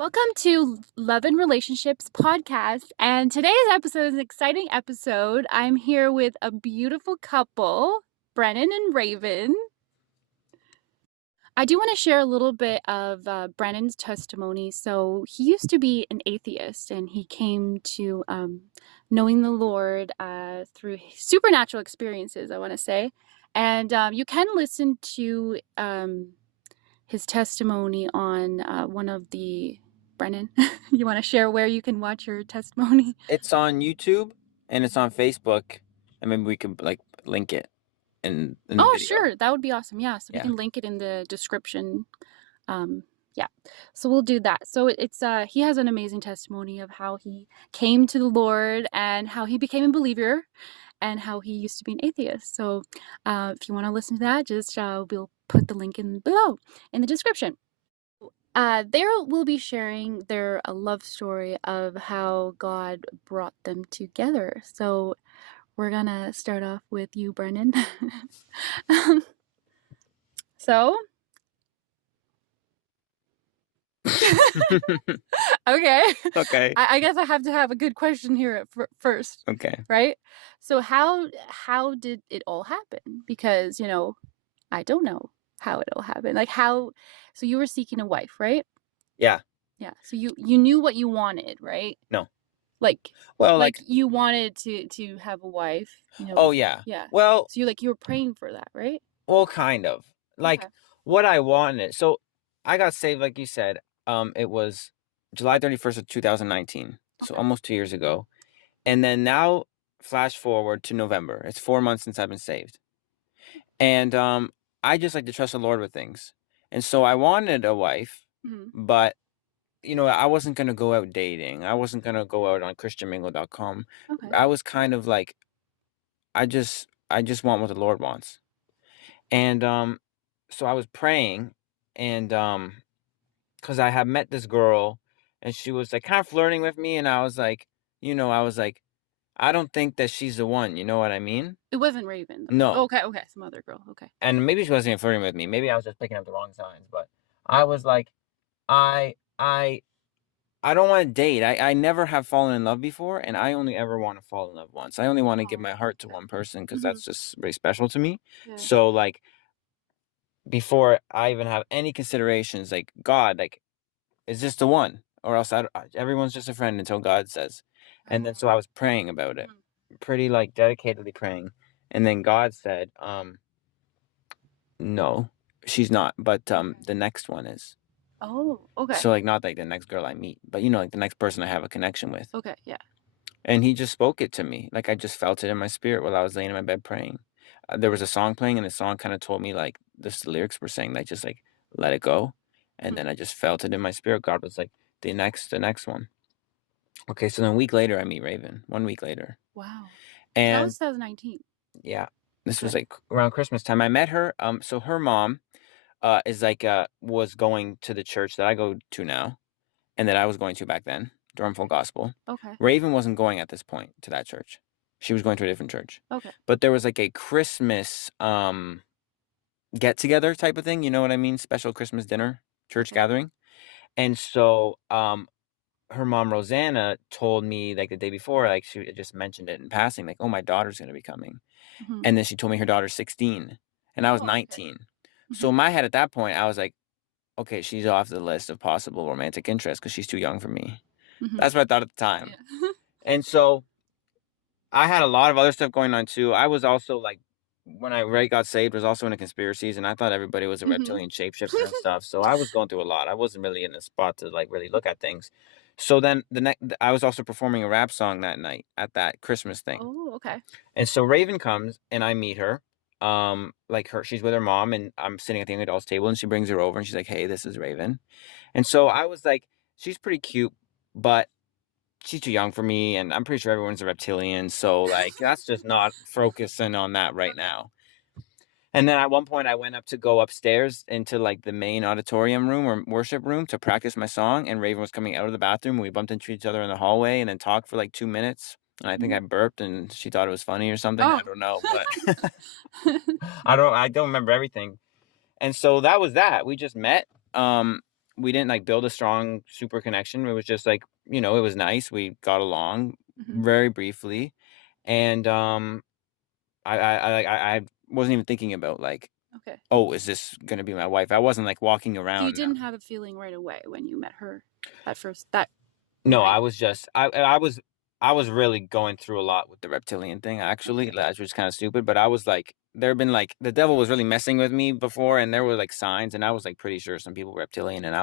Welcome to Love and Relationships podcast. And today's episode is an exciting episode. I'm here with a beautiful couple, Brennan and Raven. I do want to share a little bit of Brennan's testimony. So he used to be an atheist and he came to knowing the Lord through supernatural experiences, I want to say. And you can listen to his testimony on one of the Brennan, you want to share where you can watch your testimony? It's on YouTube and it's on Facebook, and maybe we could link it in the Oh, video. sure. That would be awesome. Yeah. So we can link it in the description. Yeah. So we'll do that. So it's he has an amazing testimony of how he came to the Lord and how he became a believer and how he used to be an atheist. So if you want to listen to that, just we'll put the link in below in the description. They will be sharing their love story of how God brought them together. So we're gonna start off with you, Brennan. So, okay. Okay. I guess I have to have a good question here first. Okay. Right? So how did it all happen? Because, I don't know how it all happened. So you were seeking a wife, right? Yeah. Yeah. So you knew what you wanted, right? No. Well, you wanted to have a wife, Oh, yeah. Yeah. Well, So you were praying for that, right? well, kind of. Okay. What I wanted. So I got saved, like you said. It was July 31st of 2019. So Okay. almost 2 years ago. And then now, flash forward to November. It's 4 months since I've been saved. And I just like to trust the Lord with things. And so I wanted a wife, but I wasn't going to go out dating. I wasn't going to go out on christianmingle.com. Okay. I was kind of like, I just want what the Lord wants. And so I was praying, and because I had met this girl and she was like kind of flirting with me, and I was like, I don't think that she's the one, you know what I mean? It wasn't Raven, though. No. Okay, some other girl. Okay. And maybe she wasn't even flirting with me. Maybe I was just picking up the wrong signs, but I was like, I don't want to date. I never have fallen in love before, and I only ever want to fall in love once. I only want to give my heart to one person because that's just very special to me. Yeah. So before I even have any considerations, God, is this the one? Or else everyone's just a friend until God says. And then so I was praying about it, pretty dedicatedly praying. And then God said, no, she's not, but the next one is. Oh, okay. So not the next girl I meet, but the next person I have a connection with. Okay, yeah. And he just spoke it to me. I just felt it in my spirit while I was laying in my bed praying. There was a song playing, and the song kind of told me the lyrics were saying just let it go. And then I just felt it in my spirit. God was like, the next one. Okay, so then a week later I meet Raven. 1 week later. Wow. And that was 2019. Yeah. This was around Christmas time. I met her. So her mom was going to the church that I go to now, and that I was going to back then, Durham Full Gospel. Okay. Raven wasn't going at this point to that church. She was going to a different church. Okay. But there was a Christmas get together type of thing, you know what I mean? Special Christmas dinner, church gathering. And so her mom Rosanna told me the day before, she just mentioned it in passing, oh, my daughter's gonna be coming. And then she told me her daughter's 16 and I was 19. Okay. So in my head at that point, I was like, okay, she's off the list of possible romantic interest because she's too young for me. That's what I thought at the time. Yeah. And so I had a lot of other stuff going on too. I was also when I got saved, was also into conspiracies, and I thought everybody was a reptilian shapeshifter and stuff. So I was going through a lot. I wasn't really in a spot to really look at things. So then I was also performing a rap song that night at that Christmas thing. Oh, okay. And so Raven comes and I meet her. She's with her mom, and I'm sitting at the young adults table, and she brings her over and she's like, hey, this is Raven. And so I was like, she's pretty cute, but she's too young for me, and I'm pretty sure everyone's a reptilian, so that's just not focusing on that right now. And then at one point I went up to go upstairs into the main auditorium room or worship room to practice my song, and Raven was coming out of the bathroom, and we bumped into each other in the hallway and then talked for 2 minutes. And I think I burped and she thought it was funny or something. I don't know, but I don't remember everything. And so that was that. We just met. didn't like build a strong super connection. It was just like, it was nice. We got along Mhm. very briefly, and I wasn't even thinking about like, Okay. oh, is this gonna be my wife? I wasn't like walking So you around. didn't have a feeling right away when you met her at first, that No, I night? was just I was really going through a lot with the reptilian thing, actually. Okay. That was kind of stupid, but I was like, there have been like the devil was really messing with me before, and there were like signs, and I was like pretty sure some people were reptilian, and Yeah.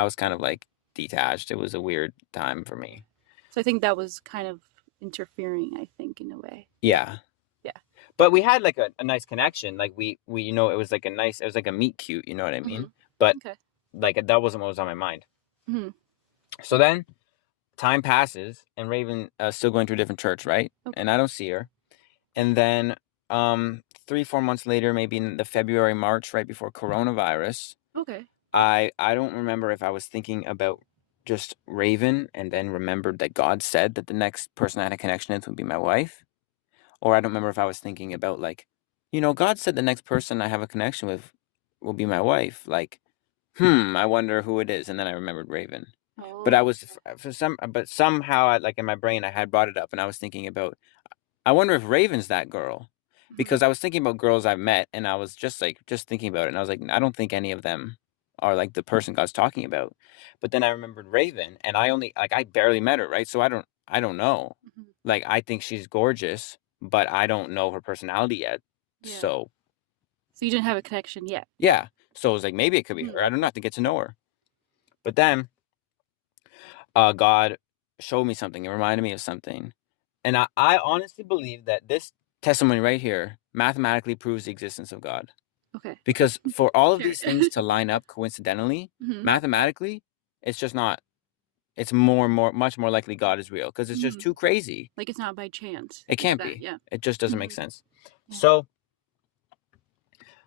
I was kind of like detached. It was a weird time for me. So I think that was kind of interfering, I think, in a way. Yeah. Yeah. But we had like a nice connection. Like we it was like it was like a meet cute, you know what I mean? Mhm. But Okay. like that wasn't what was on my mind. Mhm. So then time passes, and Raven still going to a different church, right? And Okay. I don't see her. And then 3, 4 months later, maybe in the February, March, right before coronavirus, Okay. I don't remember if I was thinking about just Raven and then remembered that God said that the next person I had a connection with would be my wife. Or I don't remember if I was thinking about like, God said the next person I have a connection with will be my wife. Like, I wonder who it is. And then I remembered Raven. But I Oh, was but somehow I like in my brain I had brought it up, and I was thinking about, I wonder if Raven's that girl, mhm. because I was thinking about girls I've met, and I was just thinking about it, and I was like, I don't think any of them are like the person God's talking about. But then I remembered Raven, and I barely met her, right? So I don't know. Mhm. Like I think she's gorgeous, but I don't know her personality yet. Yeah. So So you didn't have a connection yet? yeah. So I was like, maybe it could be Mhm. her. I don't know, have to get to know her. But then God showed me something. It reminded me of something. And I honestly believe that this testimony right here mathematically proves the existence of God. Okay. Because for all of Sure. these things to line up coincidentally, Mhm. mathematically, it's just not, it's more, much more likely God is real, because it's just Mhm. too crazy. Like, it's not by chance. It It's can't that, be. yeah. It just doesn't make Mhm. sense. Yeah. So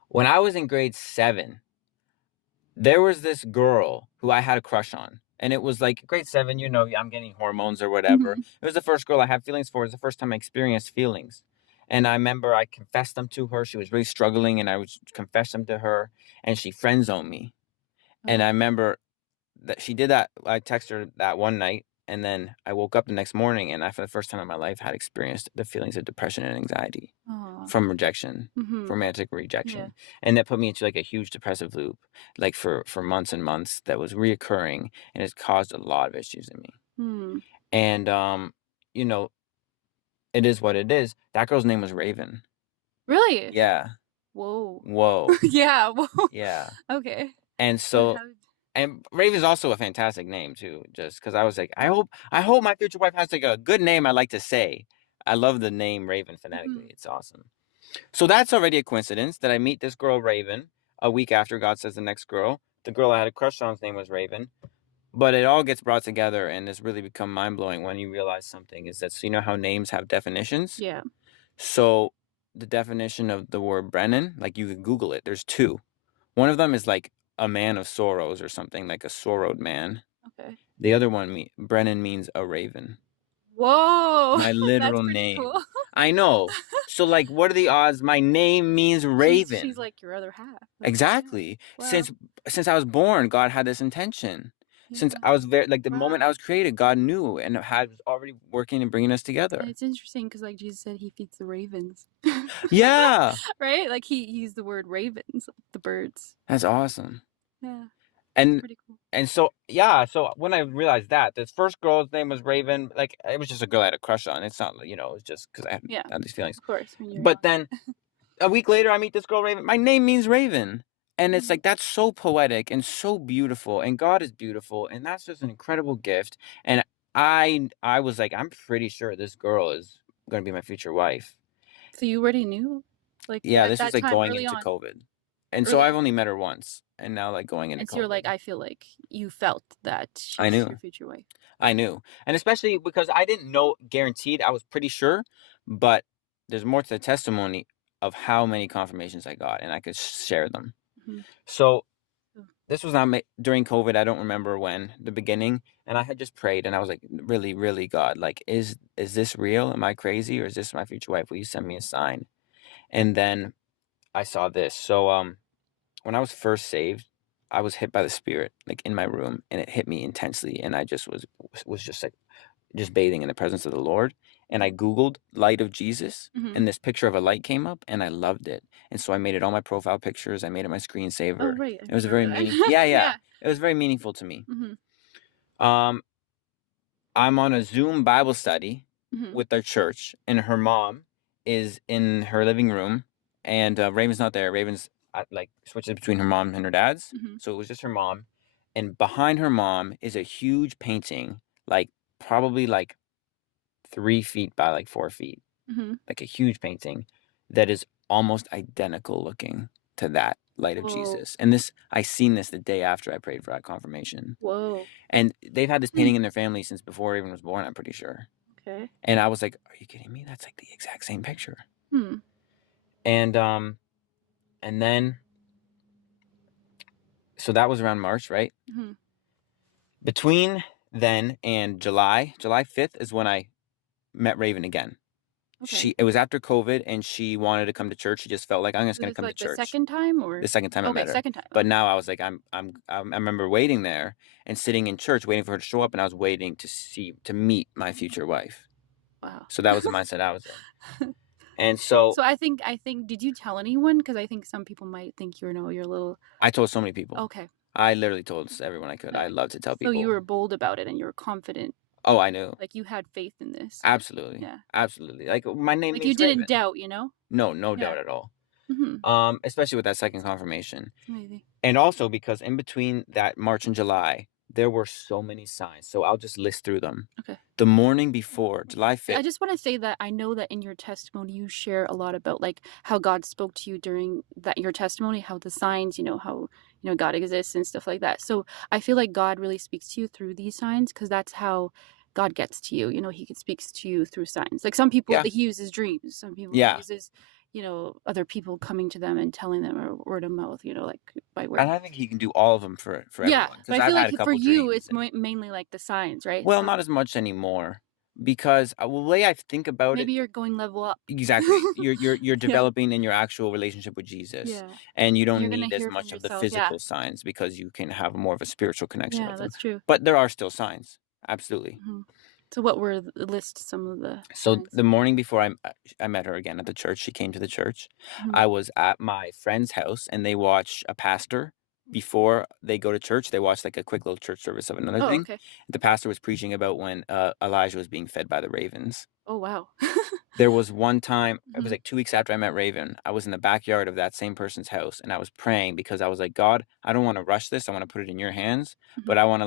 when I was in grade 7, there was this girl who I had a crush on. And it was like grade 7, I'm getting hormones or whatever. Mhm. It was the first girl I had feelings for. It was the first time I experienced feelings. And I remember I confessed them to her. She was really struggling, and I would confess them to her, and she friend zoned me. And I Oh. remember that she did that. I texted her that one night, and then I woke up the next morning, and I, for the first time in my life, had experienced the feelings of depression and anxiety Aw. from rejection, Mhm. romantic Yeah. rejection. And that put me into like a huge depressive loop, like for months and months, that was reoccurring, and it's caused a lot of issues in me. Hmm. And you know, it is what it is. That girl's name was Raven. Really? Yeah. Whoa. Whoa. Yeah, whoa. Yeah. Okay. And So so, how and Raven's also a fantastic name too, just because I was like, I hope my future wife has like a good name I like to say. I love the name Raven phonetically. Mhm. It's awesome. So that's already a coincidence that I meet this girl Raven a week after God says the next girl. The girl I had a crush on's name was Raven. But it all gets brought together, and it's really become mind blowing when you realize something is that, so you know how names have definitions? Yeah. So the definition of the word Brennan, like you could Google it, there's two. One of them is like a man of sorrows or something, like a sorrowed man. Okay. The other one, Brennan, means a raven. Whoa! My That's literal pretty cool. name. I know. So like, what are the odds? My name means She's raven. like your other half. Like, yeah. Exactly. Wow. Since I was born, God had this intention. Since Yeah. I was very like the moment I Wow. was created, God knew and had was already working and bringing us And together. it's interesting because, like, Jesus said he feeds the ravens. Yeah, Right? Like, he used the word ravens, the birds. that's awesome. Yeah. It's And pretty cool. and so yeah, so when I realized that this first girl's name was Raven, like it was just a girl I had a crush on. It's not, it's just because Yeah. I had these feelings. Of course, when you're But young. then a week later, I meet this girl Raven. My name means Raven. And it's Mhm. like that's so poetic and so beautiful, and God is beautiful, and that's just an incredible gift. And I was like, I'm pretty sure this girl is gonna be my future wife. So you already knew? Like, Yeah, at this was that like time, going early into on? COVID. And so I've Early. only met her once, and now like going into And so you're like, COVID. I feel like you felt that I she's your knew. future wife. I knew. And especially because I didn't know guaranteed, I was pretty sure, but there's more to the testimony of how many confirmations I got, and I could share them. Mhm. So Oh. this was not during COVID. I don't remember when, the beginning, and I had just prayed, and I was like, really, really, God, like, is this real? Am I crazy, or is this my future wife? Will you send me a sign? And then I saw this. So when I was first saved, I was hit by the Spirit, like, in my room, and it hit me intensely, and I just was just, like, just bathing in the presence of the Lord, and I Googled "light of Jesus," Mhm. and this picture of a light came up, and I loved it, and so I made it all my profile pictures, I made it my Oh, screensaver. right, I It was a remember very meaningful that. yeah, yeah. Yeah. It was very meaningful to me. Mhm. Um, I'm on a Zoom Bible study Mhm. with their church, and her mom is in her living room, and, Raven's not there. Raven's, like, switches between her mom and her dad's, Mhm. so it was just her mom, and behind her mom is a huge painting, like, probably, like, 3 feet by, like, 4 feet, Mhm. like, a huge painting that is almost identical looking to that light of Whoa. Jesus, and this I seen this the day after I prayed for that confirmation, Whoa. and they've had this Hmm. painting in their family since before Raven was born, I'm pretty sure. Okay. And I was like, "Are you kidding me? That's, like, the exact same picture." Hmm. And, and then so that was around March, right? Mhm. Between then and July 5th is when I met Raven again. Okay. It was after COVID, and she wanted to come to church. She just felt like, "I'm just Was gonna this, come to like, the church." second time The or second time I okay, met her. second time, But okay. now I was like, I remember waiting there and sitting in church waiting for her to show up, and I was waiting to meet my future wife. Wow. So that was the mindset I was in. And so So I think did you tell anyone? Because I think some people might think you're a little I told so many people. okay. I literally told everyone I could. I Okay. love to tell So you people. were bold about it and you were confident, Oh, I knew. like, you had faith in this. Absolutely. Yeah. Absolutely. Like, my name Like, you means didn't Raven. doubt, you know? No, no Yeah. doubt at all. Mhm. Especially with that second confirmation. It's amazing. And also because in between that March and July, there were so many signs. So I'll just list through them. Okay. The morning before, July Yeah, I 5th. just wanna say that I know that in your testimony, you share a lot about, like, how God spoke to you during that your testimony, how the signs, how, God exists and stuff like that. So, I feel like God really speaks to you through these signs because that's how God gets to you, he speaks to you through signs. Like, some people, Yeah. He uses dreams, some people He Yeah. uses, other people coming to them and telling them or word of mouth, like, by word. And I think he can do all of them for Yeah, everyone. but Because I I've feel had like a for couple you, dreams it's and mainly, like, the signs, right? well, So, not as much anymore because the way I think about it maybe you're going level up. exactly. You're Yeah, developing in your actual relationship with Jesus, yeah. and you And don't you're gonna need as hear from much of the yourself. Yeah. physical signs because you can have more of a spiritual connection Yeah, with him. that's true. But there are still signs. Absolutely. Mhm. So what were list some of the So signs? the morning before I met her again at the church, she came to the church. Mhm. I was at my friend's house and they watch a pastor before they go to church. They watch like a quick little church service of another Oh, thing. okay. The pastor was preaching about when Elijah was being fed by the ravens. Oh, wow. There was one time, it was Mhm. like 2 weeks after I met Raven, I was in the backyard of that same person's house, and I was praying because I was like, "God, I don't wanna rush this, I wanna put it in your hands, but Mhm. I wanna,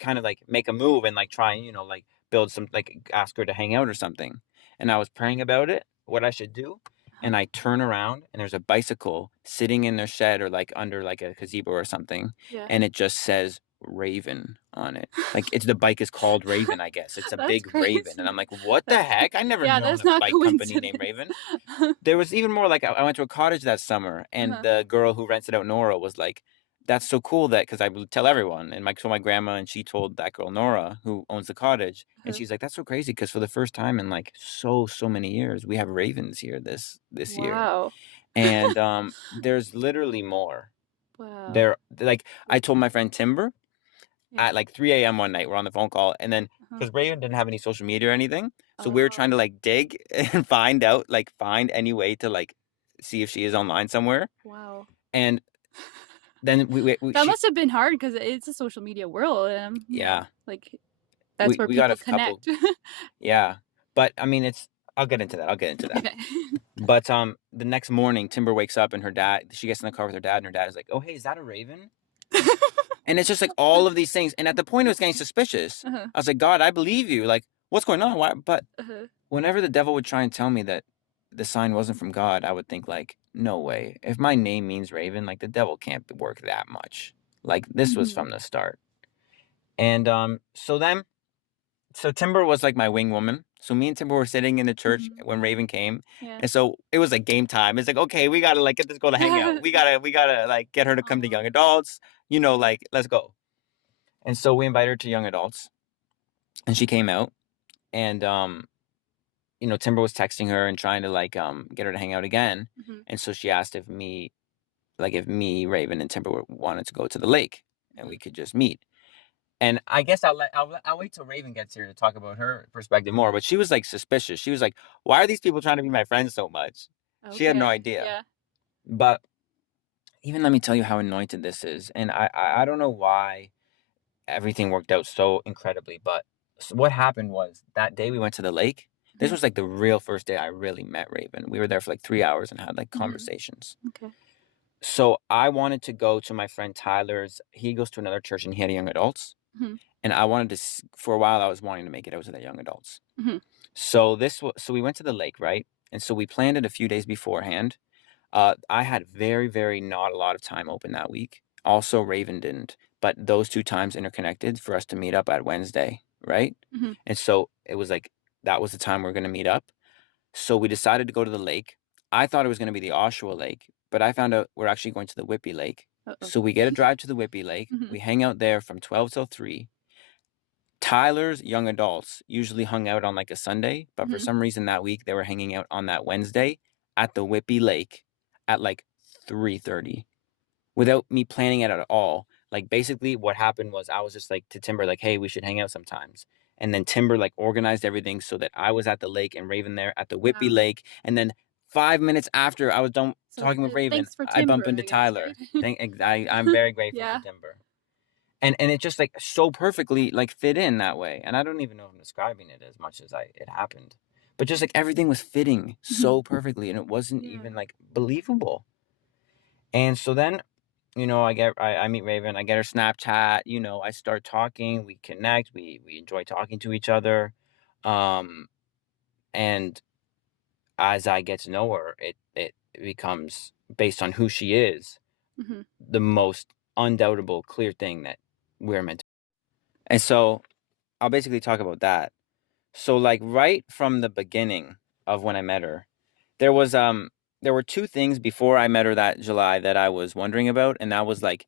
kinda, like, make a move and, like, try and, like, build some like, ask her to hang out or something." And I was praying about it, what I should do, Uh-huh. and I turn around, and there's a bicycle sitting in their shed or, like, under, like, a gazebo or something, Yeah. and it just says Raven on it. Like, the bike is called Raven, I guess. It's a That's big Raven, and crazy. I'm like, "What the That's heck? I never yeah, known that's a not bike company named coincidence. Raven." There was even more, like, I went to a cottage that summer, and Uh-huh. the girl who rented out Nora was like, "That's so cool that," because I would tell everyone, and my grandma, and she told that girl Nora, who owns the cottage, and Uh-huh. she's like, "That's so crazy because for the first time in, like, so many years, we have ravens here this year." Wow. And, there's literally more. Wow. There like, I told my friend Timber Yeah. at like 3 a.m. one night, we're on the phone call, and then Uh-huh. because Raven didn't have any social media or anything, so we were trying Oh, to like dig and find out, like find any way to like see if she is online somewhere. wow. And then That must have been hard because it's a social media world, yeah, like, that's where we got a people couple, connect. yeah, but I mean it's I'll get into that. I'll get into that. Okay. But the next morning, Timber wakes up and she gets in the car with her dad, and her dad is like, "Oh hey, is that a raven?" And it's just like all of these things. And at the point, it was getting suspicious. Uh-huh. I was like, "God, I believe you. Like, what's going on? Why?" But Uh-huh. whenever the devil would try and tell me that the sign wasn't from God, I would think like, "No way. If my name means Raven, like the devil can't work that much. Like this was Mhm. from the start." And so Timber was like my wing woman. So me and Timber were sitting in the church Mhm. when Raven came, Yeah. and so it was like game time. It's like, okay, we gotta like get this girl to hang out. We gotta like get her to come to Aw. young adults. Yeah. Like let's go. And so we invited her to young adults, and she came out, and Timber was texting her and trying to like get her to hang out again, Mhm. and so she asked if me like if me, Raven, and Timber wanted to go to the lake and we could just meet. And I guess I'll wait till Raven gets here to talk about her perspective more. But she was like suspicious. She was like, "Why are these people trying to be my friends so much?" She had no Okay. idea. Yeah. But even let me tell you how anointed this is. And I don't know why everything worked out so incredibly. But what happened was that day we went to the lake. This Mhm. was like the real first day I really met Raven. We were there for like 3 hours and had like Mhm. conversations. Okay. So I wanted to go to my friend Tyler's. He goes to another church and he had young adults. Mhm. And I wanted to, for a while, I was wanting to make it out to the young adults. Mhm. So we went to the lake, right? And so we planned it a few days beforehand. I had very, very not a lot of time open that week. Also, Raven didn't, but those two times interconnected for us to meet up at Wednesday, right? Mhm. And so it was like that was the time we are going to meet up. So we decided to go to the lake. I thought it was going to be the Oshawa Lake, but I found out we're actually going to the Whippy Lake. Uh-oh. So we get a drive to the Whippy Lake. Mhm. We hang out there from 12 till 3. Tyler's young adults usually hung out on like a Sunday, but for Mhm. some reason that week they were hanging out on that Wednesday at the Whippy Lake at like 3:30 without me planning it at all. Like basically what happened was I was just like to Timber like, "Hey, we should hang out sometimes." And then Timber like organized everything so that I was at the lake and Raven there at the Whippy Wow. Lake. And then 5 minutes after I was done So talking with Raven, thanks for I bump Timber, into I guess, Tyler. right? I'm very grateful for Yeah. Timber. And it just, like, so perfectly, like, fit in that way, and I don't even know if I'm describing it as much as it happened, but just, like, everything was fitting Mhm. so perfectly, and it wasn't Yeah. even, like, believable. And so then, I meet Raven, I get her Snapchat, I start talking, we connect, we enjoy talking to each other, um, and as I get to know her, it becomes, based on who she is, Mhm. the most undoubtable, clear thing that we're meant to. And so I'll basically talk about that. So like right from the beginning of when I met her, there was there were two things before I met her that July that I was wondering about, and that was like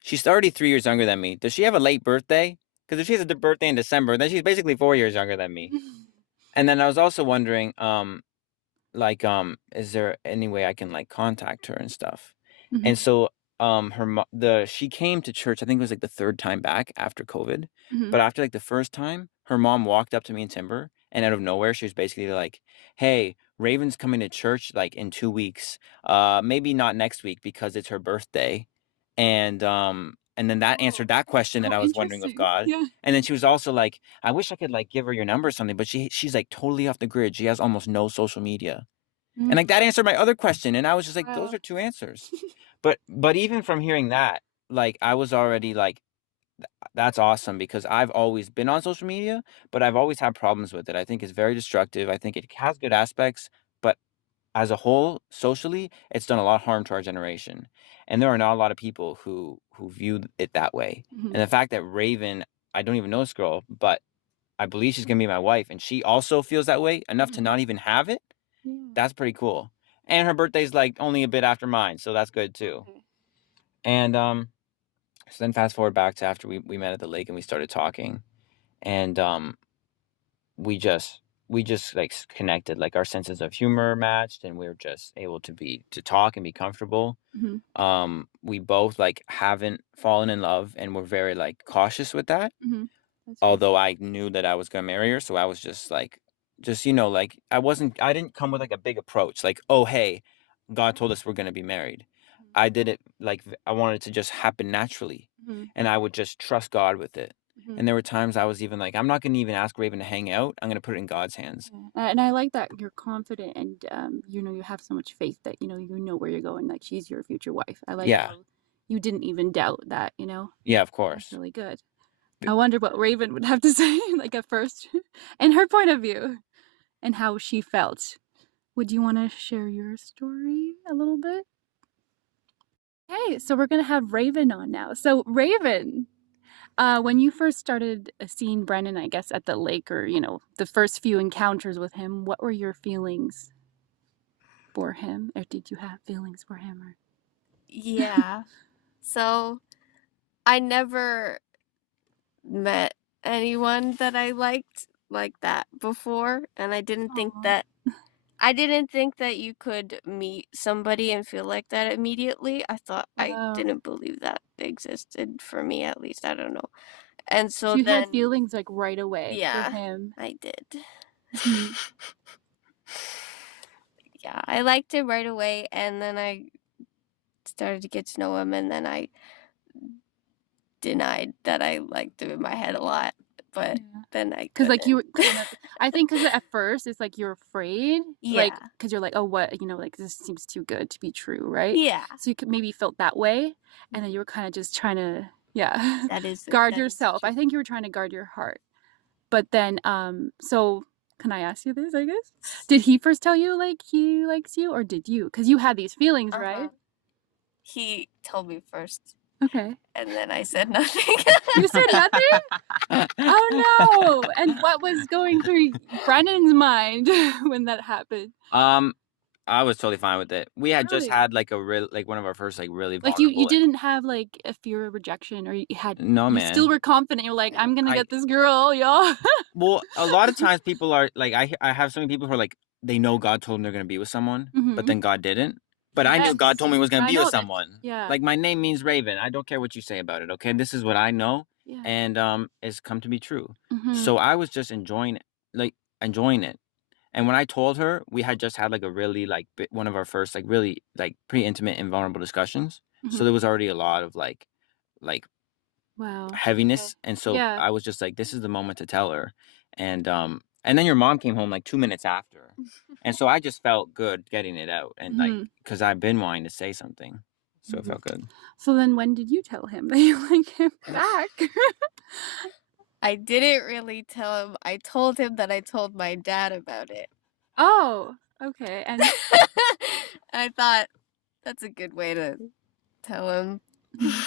she's already 3 years younger than me. Does she have a late birthday? Because if she has a birthday in December, then she's basically 4 years younger than me. And then I was also wondering, like, is there any way I can, like, contact her and stuff? And Mhm. so, she came to church, I think it was, like, the 3rd time back after COVID, Mhm. but after, like, the 1st time, her mom walked up to me and Timber, and out of nowhere, she was basically like, "Hey, Raven's coming to church, like, in 2 weeks. Maybe not next week because it's her birthday." And then that Oh, answered that question that how I was wondering with interesting. God. Yeah. And then she was also like, "I wish I could, like, give her your number or something," but she's, like, totally off the grid. She has almost no social media. And, like, Mm. that answered my other question, and I was just like, "Those Wow. are 2 answers." But even from hearing that, like, I was already like, "That's awesome," because I've always been on social media, but I've always had problems with it. I think it's very destructive. I think it has good aspects, but as a whole, socially, it's done a lot of harm to our generation, and there are not a lot of people who view it that way. Mhm. And the fact that Raven, I don't even know this girl, but I believe she's gonna be my wife, and she also feels that way enough to Mhm. not even have it, Yeah. that's pretty cool. And her birthday's, like, only a bit after mine, so that's good too. Okay. And, so then fast forward back to after we met at the lake and we started talking, and, we just like, connected, like, our senses of humor matched, and we were just able to talk and be comfortable. Mhm. We both, like, haven't fallen in love, and we're very, like, cautious with that. Mhm. That's good. Although I knew that I was gonna marry her, so I was just like like, I didn't come with, like, a big approach, like, "Oh, hey, God told us we're gonna be married." Mhm. I did it, like, I wanted it to just happen naturally, Mhm. and I would just trust God with it. Mhm. And there were times I was even like, "I'm not gonna even ask Raven to hang out, I'm gonna put it in God's hands." Yeah. And I like that you're confident and you have so much faith that you know where you're going. Like she's your future wife. I like Yeah. how you didn't even doubt that. Yeah, of That's course. really good. B I wonder what Raven would have to say, like at first, and her point of view and how she felt. Would you want to share your story a little bit? Hey, so we're gonna have Raven on now. So Raven, when you first started seeing Brennan, I guess at the lake, or the first few encounters with him, what were your feelings for him, or did you have feelings for him? Or Yeah. So I never met anyone that I liked like that before, and I didn't think Aw. that I didn't think that you could meet somebody and feel like that immediately. I Wow. didn't believe that existed for me, at least. I don't know. And So so you had then, feelings like right away for yeah, him. I did. Mhm. Yeah, I liked it right away, and then I started to get to know him, and then I denied that I liked him in my head a lot, but Yeah. then I 'Cause, like, you couldn't. were kind of I think 'cause at first, it's like you're afraid, like, Yeah. 'cause you're like, "Oh, what" like, "This seems too good to be true," right? Yeah. So you could maybe felt that way, and then you were kinda just trying to, yeah, guard That is yourself. true. I think you were trying to guard your heart. But then, so can I ask you this, I guess? Did he first tell you, like, he likes you, or did you? 'Cause you had these feelings, Uh-huh. right? He told me first, Okay. and then I said nothing. You said nothing? Oh, no! And what was going through Brennan's mind when that happened? Um, I was totally fine with it. We had just Really? had, like, a real like, one of our first, like, really Like, you vulnerable and didn't have, like, a fear of rejection, or no, you still man. were confident, you're like, "I'm gonna I get this girl, y'all." Well, a lot of times people are like, I have so many people who are like, they know God told them they're gonna be with someone, but Mhm. then God didn't. But I knew Yes. God told me I was gonna I be with know this. someone. Yeah. Like, my name means Raven. I don't care what you say about it, okay? This is what I know, Yeah. and it's come to be true. Mhm. So I was just like enjoying it. And when I told her, we had just had like a really like one of our first like really like pretty intimate and vulnerable discussions. So Mhm. there was already a lot of like Wow. Okay. heaviness, and so Yeah. I was just like, "This is the moment to tell her," and then your mom came home like 2 minutes after, and so I just felt good getting it out, and like Mhm. because 'cause I've been wanting to say something, so it Mhm. felt good. So then when did you tell him that you like him back? I didn't really tell him. I told him that I told my dad about it. Oh, okay, and I thought that's a good way to tell him. mhm.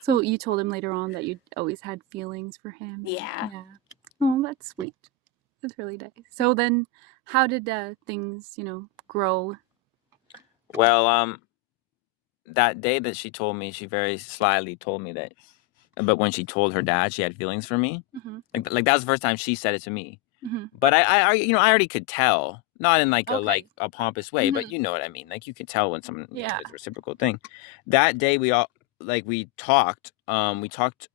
So you told him later on that you always had feelings for him, and Yeah. yeah. Oh, that's sweet. That's really nice. So then how did, things, grow? Well, that day that she told me, she very slyly told me that, but when she told her dad she had feelings for me, Mhm, like that was the first time she said it to me. mhm. But I already could tell, not in Okay. like a pompous way, but Mhm. you know what I mean. Like you could tell when someone Yeah. is a reciprocal thing. That day we talked. We talked.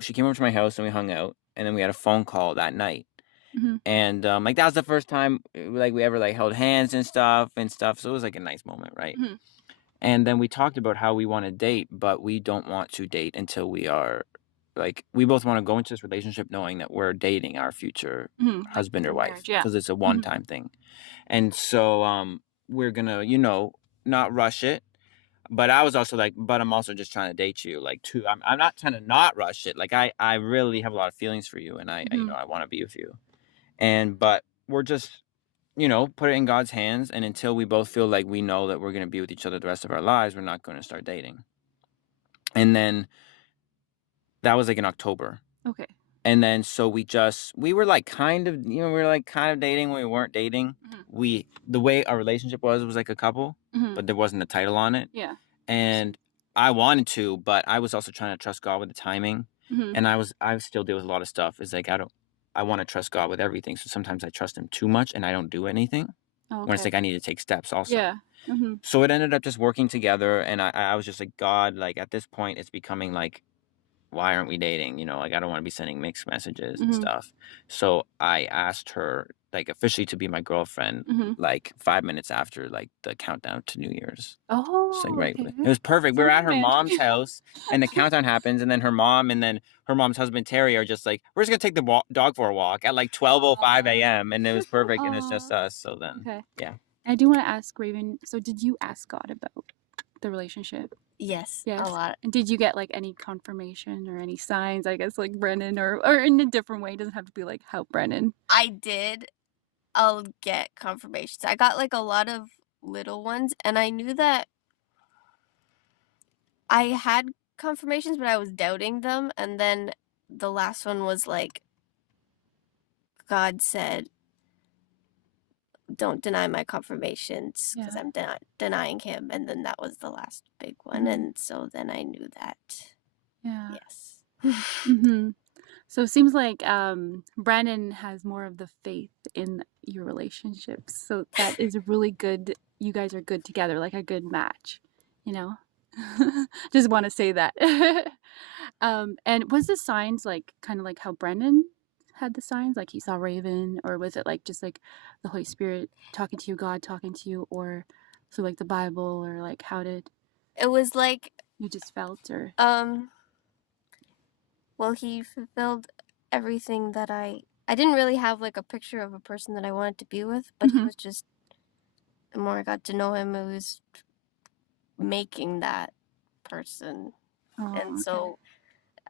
She came over to my house and we hung out, and then we had a phone call that night. Mhm, And like that was the first time like we ever like held hands and stuff. So it was like a nice moment, right? mhm, And then we talked about how we want to date, but we don't want to date until we are like we both want to go into this relationship knowing that we're dating our future mhm, like, husband or in wife marriage, yeah. because it's a Mhm, one-time thing. And so we're gonna, not rush it. But I was also like, but I'm also just trying to date you. Like too, I'm not trying to not rush it. Like I really have a lot of feelings for you and mhm, I want to be with you. And but we're just put it in God's hands. And until we both feel like we know that we're going to be with each other the rest of our lives, we're not going to start dating. And then that was like in October. okay. And then so we were like kind of, we were like kind of dating when we weren't dating. Mhm, The way our relationship was like a couple, mhm, but there wasn't a title on it. yeah. And I wanted to, but I was also trying to trust God with the timing. Mhm. And I still deal with a lot of stuff. It's like I want to trust God with everything. So sometimes I trust him too much and I don't do anything. Oh, When it's okay. like I need to take steps also. Yeah. Mhm, So it ended up just working together, and I was just like, God, like at this point it's becoming like, why aren't we dating? Like I don't want to be sending mixed messages and mhm, stuff. So I asked her like officially to be my girlfriend mhm. like 5 minutes after like the countdown to New Year's. It's like Oh, right. okay. It was perfect. We So were at her romantic. mom's house, and the countdown happens, and then her mom's husband Terry are just like, we're just gonna take the dog for a walk at like 12:05 Aw. a.m. and it was perfect, and it's Aw. just us. So then, Okay. yeah. I do wanna ask Raven, so did you ask God about the relationship? Yes, a Yes? lot. And did you get, like, any confirmation or any signs, I guess, like Brennan, or in a different way? It doesn't have to be, like, how Brennan. I did. I'll get confirmations. I got like a lot of little ones, and I knew that I had confirmations, but I was doubting them. And then the last one was like, God said, don't deny my confirmations because Yeah. I'm denying him. And then that was the last big one. Mhm. And so then I knew that, Yeah. yes. Mhm. So it seems like Brandon has more of the faith in your relationships. So that is a really good. You guys are good together, like a good match. You know, just want to say that. And was the signs like kind of like how Brendan had the signs, like he saw Raven, or was it like just like the Holy Spirit talking to you, God talking to you, or so like the Bible, or like how did It was like, you just felt, or well, he fulfilled everything that I didn't really have like a picture of a person that I wanted to be with, but he Mhm. was just, the more I got to know him, it was making that person. And Oh, okay. so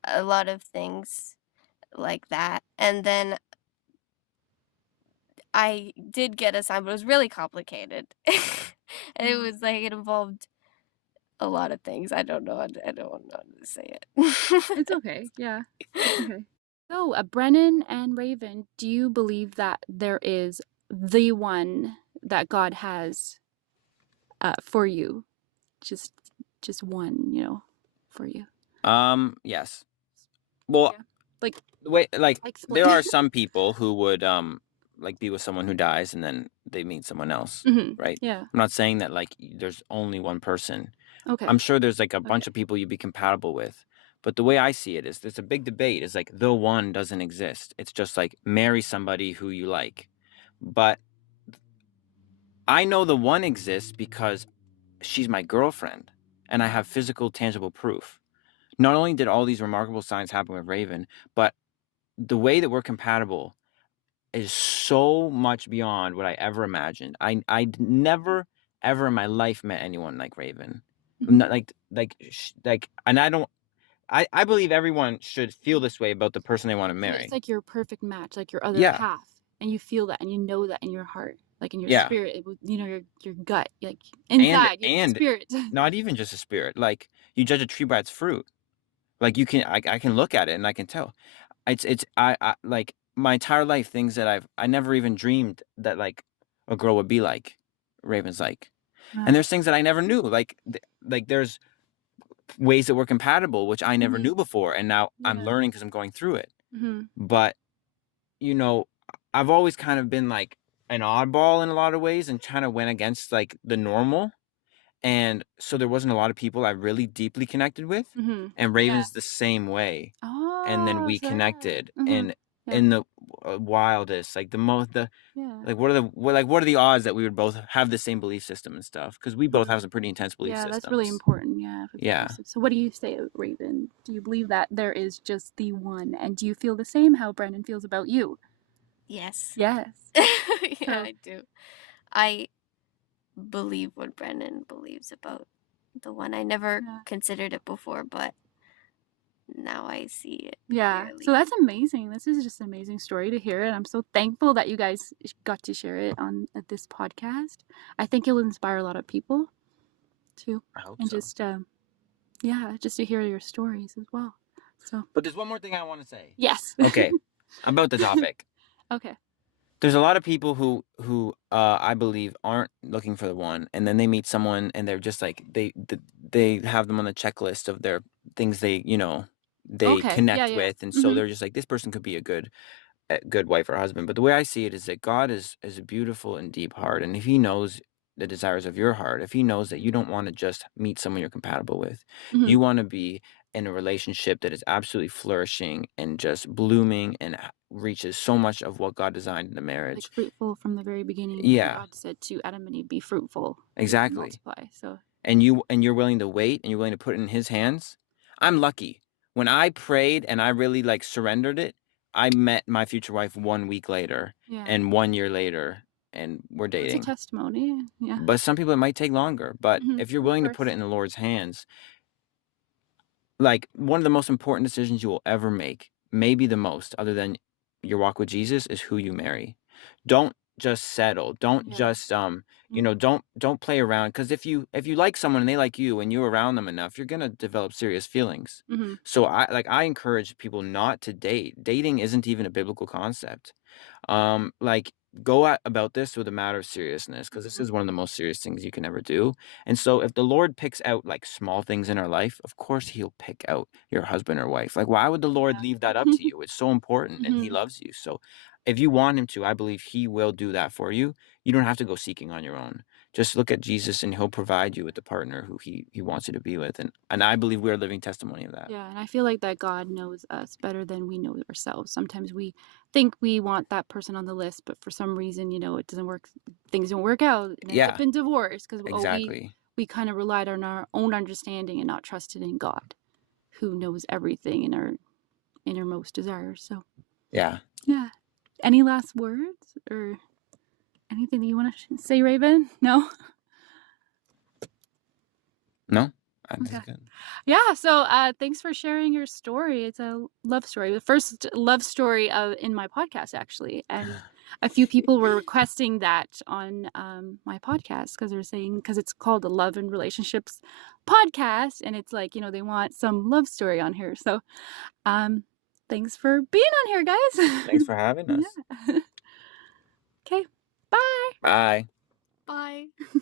a lot of things like that. And then I did get a sign, but it was really complicated. And it Mm. was like it involved a lot of things. I don't know. I don't know how to say It's it. okay. Yeah, it's okay. So, Brennan and Raven, do you believe that there is the one that God has for you? Just, just one, for you. Yes. Well, Yeah. Like, the way like explain. there are some people who would like be with someone who dies and then they meet someone else, Hmm. right? Yeah. I'm not saying that like there's only one person. Okay. I'm sure there's like a Okay. bunch of people you'd be compatible with. But the way I see it is there's a big debate is like the one doesn't exist. It's just like marry somebody who you like. But I know the one exists because she's my girlfriend and I have physical tangible proof. Not only did all these remarkable signs happen with Raven, but the way that we're compatible is so much beyond what I ever imagined. I'd never ever in my life met anyone like Raven. Hmm. Not and I don't. I believe everyone should feel this way about the person they want to Yeah, it's marry. like your perfect match, like your other Yeah, half, and you feel that, and you know that in your heart, like in your yeah, spirit, your gut, like and inside, your and spirit. not even just a spirit. Like you judge a tree by its fruit. Like you can, I can look at it and I can tell. It's I like my entire life things that I never even dreamed that like a girl would be like Raven's like. And Wow. there's things that I never knew. Like there's ways that we're compatible which I never Hmm. knew before and now I'm Yeah. learning cuz I'm going through it. Hmm. But you know, I've always kind of been like an oddball in a lot of ways and kind of went against like the normal. And so there wasn't a lot of people I really deeply connected with. Hmm. And Yeah. Raven's the same way. And then Oh, we so that. connected Hmm. Yeah. in the wildest, like the most, Yeah. like what are the odds that we would both have the same belief system and stuff? Because we both Huh. have some pretty intense belief Yeah, that's really systems. important. Yeah, for the Yeah. belief system. So, what do you say, Raven? Do you believe that there is just the one, and do you feel the same how Brendan feels about you? Yes. Yes. Yeah, So, I do. I believe what Brennan believes about the one. I never yeah. considered it before, but now I see it Yeah. So clearly. that's amazing. This is just an amazing story to hear, and I'm so thankful that you guys got to share it on at this podcast. I think it'll inspire a lot of people too, I hope and so. just yeah, just to hear your stories as well. So But there's one more thing I want to say. yes. Okay, about the topic. Okay. There's a lot of people who I believe aren't looking for the one, and then they meet someone and they're just like they have them on the checklist of their things they Okay. Yeah. connect Yeah. with, and so Mhm. they're just like this person could be a good wife or husband. But the way I see it is that God is a beautiful and deep heart, and if He knows the desires of your heart, if He knows that you don't want to just meet someone you're compatible with, Mhm. you want to be in a relationship that is absolutely flourishing and just blooming and reaches so much of what God designed in the Like marriage. fruitful from the very beginning, when Yeah, God said to Adam and Eve, "Be fruitful, exactly. multiply." So And you're willing to wait and you're willing to put it in His hands. I'm lucky. When I prayed and I really like surrendered it, I met my future wife 1 week later yeah, and 1 year later, and we're it's a dating. testimony. Yeah. But some people it might take longer. But if you're Of willing to put it course. in the Lord's hands, like one of the most important decisions you will ever make, maybe the most, other than your walk with Jesus, is who you marry. Don't just settle. Don't Yeah. just Mhm. don't play around. Because if you like someone and they like you and you're around them enough, you're gonna develop serious feelings. Mhm. So I encourage people not to date. Dating isn't even a biblical concept. Like go about this with a matter of seriousness, because this is one of the most serious things you can ever do. And so if the Lord picks out like small things in our life, of course he'll pick out your husband or wife. Like, why would the Lord Yeah. leave that up to you? It's so important, and he loves you. So if you want him to, I believe he will do that for you. You don't have to go seeking on your own. Just look at Jesus, and he'll provide you with the partner who he wants you to be with. And I believe we're a living testimony of that. Yeah, and I feel like that God knows us better than we know ourselves. Sometimes we think we want that person on the list, but for some reason, it doesn't work. Things don't work out. It ends up in divorce because Exactly. we kind of relied on our own understanding and not trusted in God, who knows everything in our innermost desires. So Yeah. Any last words or anything that you want to say, Raven? No? No? This is good. Yeah, so thanks for sharing your story. It's a love story, the first love story in my podcast, actually. And a few people were requesting that on my podcast because it's called the Love and Relationships podcast, and it's like, they want some love story on here. So thanks for being on here, guys. Thanks for having us. Yeah. Okay, bye. Bye. Bye.